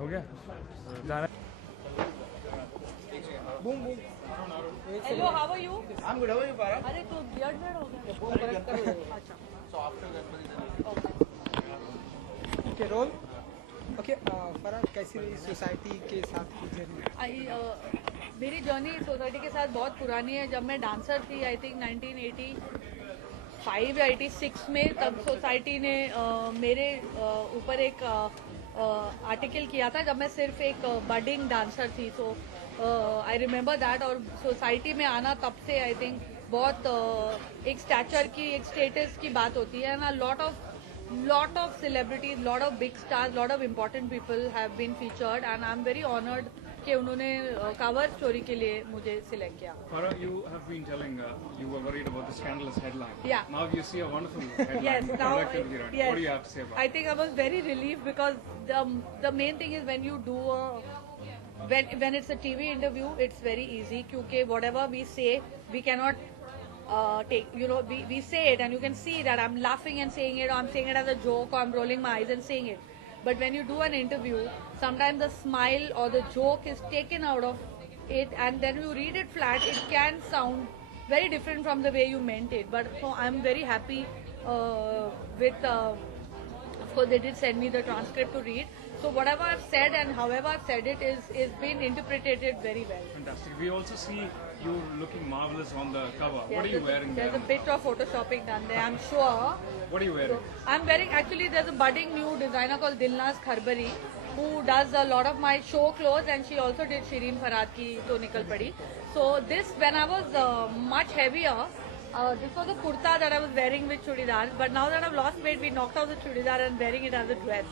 हो गया जाना boom boom Hello, how are you? I'm good. How are you, Farah? अरे तो बियर्ड हो गया. अच्छा. Okay, roll. Okay, फराह कैसी रही सोसाइटी के साथ की जर्नी? मेरी जर्नी सोसाइटी के साथ बहुत पुरानी है. जब मैं डांसर थी, आई थिंक 1985 या 86 में, तब सोसाइटी ने मेरे ऊपर एक आर्टिकल किया था जब मैं सिर्फ एक बडिंग डांसर थी. तो आई रिमेम्बर दैट. और सोसाइटी में आना तब से आई थिंक बहुत एक स्टैचर की, एक स्टेटस की बात होती है. And lot of celebrities, lot of big stars, lot of important people have been featured and I'm very honored कि उन्होंने कवर स्टोरी के लिए मुझे सिलेक्ट किया. Farah, you have been telling you were worried about the scandalous headline. Yeah. Now you see a wonderful headline. Yes, now Congratulations. yes. What do you have to say about I think I was very relieved because the main thing is when you do when it's a TV interview, it's very easy क्योंकि whatever we say we cannot take, you know, we say it and you can see that I'm laughing and saying it, or I'm saying it as a joke, or I'm rolling my eyes and saying it. But when you do an interview, sometimes the smile or the joke is taken out of it, and then you read it flat, it can sound very different from the way you meant it. But so I'm very happy with, of course they did send me the transcript to read. So whatever I've said and however I've said it is been interpreted very well. Fantastic. We also see you looking marvelous on the cover. Yeah, What are you wearing there's there? a bit of photoshopping done there, I'm sure. What are you wearing? I'm wearing, actually there's a budding new designer called Dilnaz Kharbari who does a lot of my show clothes, and she also did Shireen Farhad ki To Nikal Padi. So this, when I was much heavier, this was a kurta that I was wearing with chudidar, but now that I've lost weight, we knocked out the chudidar and wearing it as a dress.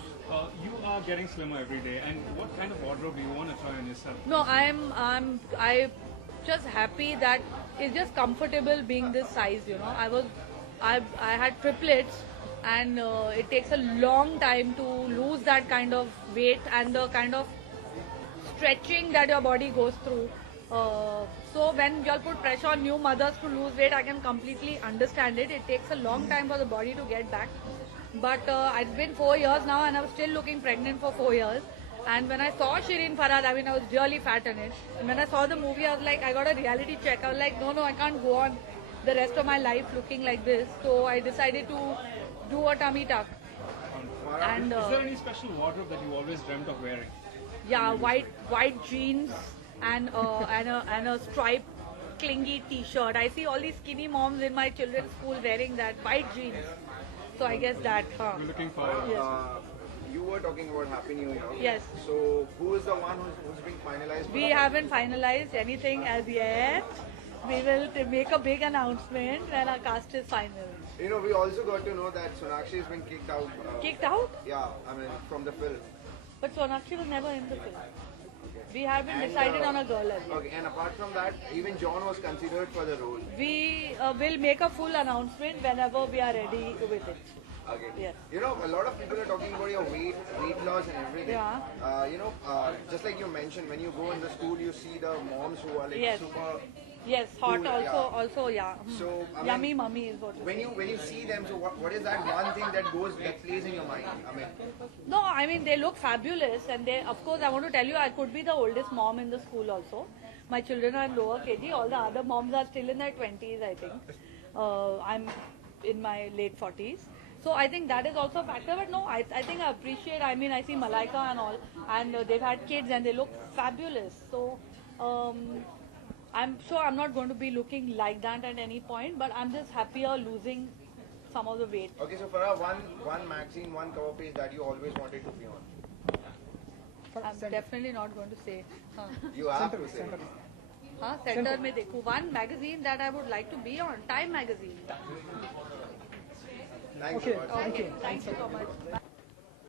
You are getting slimmer every day, and what kind of wardrobe do you want to try on yourself? No, I'm just happy that it's just comfortable being this size, you know. I had triplets, and it takes a long time to lose that kind of weight and the kind of stretching that your body goes through. So when you all put pressure on new mothers to lose weight, I can completely understand it. It takes a long time for the body to get back. But it's been 4 years now, and I was still looking pregnant for 4 years. And when I saw Shireen Farhad, I mean, I was really fat in it. And when I saw the movie, I was like, I got a reality check. I was like, no, I can't go on the rest of my life looking like this. So I decided to do a tummy tuck. And is there any special wardrobe that you always dreamt of wearing? yeah, white jeans and a striped clingy t-shirt. I see all these skinny moms in my children's school wearing that white jeans. So I guess that. We're looking forward. Yes. You were talking about Happy New Year. Yes. So who is the one who's been finalized? We haven't finalized anything as yet. We will make a big announcement when our cast is final. You know, we also got to know that Sonakshi has been kicked out. Kicked out? Yeah, I mean, from the film. But Sonakshi was never in the film. We haven't decided on a girl as yet. Okay, and apart from that, even John was considered for the role. We will make a full announcement whenever we are ready with it. Okay. Yes. You know, a lot of people are talking about your weight loss and everything. Yeah. You know, just like you mentioned, when you go in the school, you see the moms who are like Yes. super. Yes, hot Cool, also, yeah. So, I mean, Yummy mummy is what we When you see them, so what is that one thing that plays in your mind? I mean, No, I mean, they look fabulous, and they, of course, I want to tell you, I could be the oldest mom in the school also. My children are in lower KG, all the other moms are still in their 20s, I think. I'm in my late 40s. So I think that is also a factor, but no, I think I appreciate, I mean, I see Malaika and all, and they've had kids and they look fabulous. So, I'm sure I'm not going to be looking like that at any point, but I'm just happier losing some of the weight. okay, so for one magazine, one cover page that you always wanted to be on. I'm definitely not going to say. You have to say. Center में देखो, one magazine that I would like to be on, Time magazine. Thanks Okay. a lot. Okay, thank you so much.